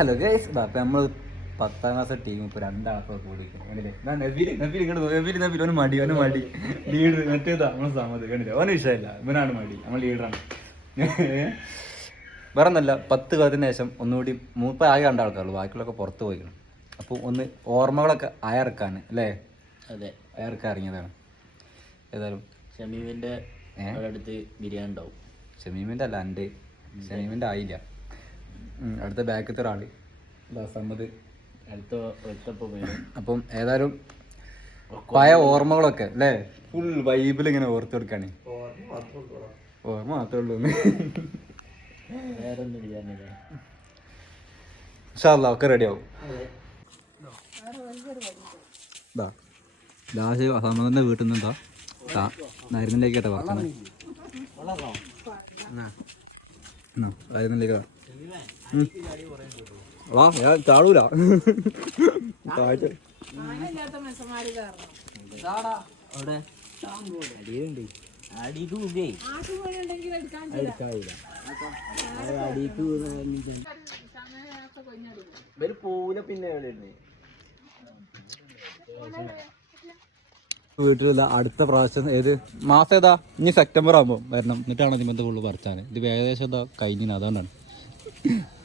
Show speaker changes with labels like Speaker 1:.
Speaker 1: Hello guys അപ്പൊ നമ്മൾ പത്താം ക്ലാസ് ടീം ഇപ്പൊ രണ്ടാളൊക്കെ കൂടി കണ്ടില്ലേ? ദാ നബീൽ നബീൽ ഇങ്ങോട്ട് പോ. നബീൽ നബീൽ ഓന് മടി ഓന് മടി. ലീഡർ മറ്റേതാ നമ്മളെ സാമത് കണ്ടില്ല? ഓന് വിഷയമില്ല ഇവനാണ് മടി. നമ്മൾ ലീഡറാണ് വേറെ ഒന്നല്ല പത്ത് കാലത്തിന് ശേഷം ഒന്നുകൂടി മൂപ്പ ആകെ കണ്ട ആൾക്കാരുള്ളൂ. ബാക്കിയുള്ളൊക്കെ പുറത്ത് പോയിക്കണം. അപ്പോൾ ഒന്ന് ഓർമ്മകളൊക്കെ അയർക്കാൻ അല്ലേ?
Speaker 2: അതെ.
Speaker 1: അയർക്കാൻ ഇറങ്ങിയതാണ്. ഏതായാലും
Speaker 2: ഷമീമിന്റെ? അടുത്ത് ബിരിയാണി ഉണ്ടാവും.
Speaker 1: ഷമീമിന്റെ അല്ല എന്റെ ഷമീമിന്റെ ആയില്ല. അടുത്ത ബാക്കത്തെ ഒരാൾ സമ്മത്
Speaker 2: അടുത്ത
Speaker 1: അപ്പം ഏതായാലും പഴയ ഓർമ്മകളൊക്കെ അല്ലേ? ഫുൾ വൈബിൽ ഇങ്ങനെ ഓർത്തു കൊടുക്കാണ്. ഓർമ്മ മാത്രമേ ഉള്ളൂ. ഇൻഷാല്ല ഒക്കെ റെഡി ആവും. ലാസ്റ്റ് അസമ്മതിന്റെ വീട്ടിൽ നിന്ന് എന്താ നരുന്നിലേക്ക് കേട്ടോ വർത്തനം നരുന്നിലേക്ക് ആ ഞാൻ ചാടൂല. താഴ്ച
Speaker 2: പിന്നെ
Speaker 1: അടുത്ത പ്രാവശ്യം ഏത്? മാസം ഏതാ? ഇനി സെപ്റ്റംബർ ആകുമ്പോൾ വരണം. എന്നിട്ടാണ് ഇതിമത്തെ ഫുള്ള് പറിച്ചാൻ ഇത് ഏകദേശം ഇതാ കഴിഞ്ഞിന്? അതുകൊണ്ടാണ്.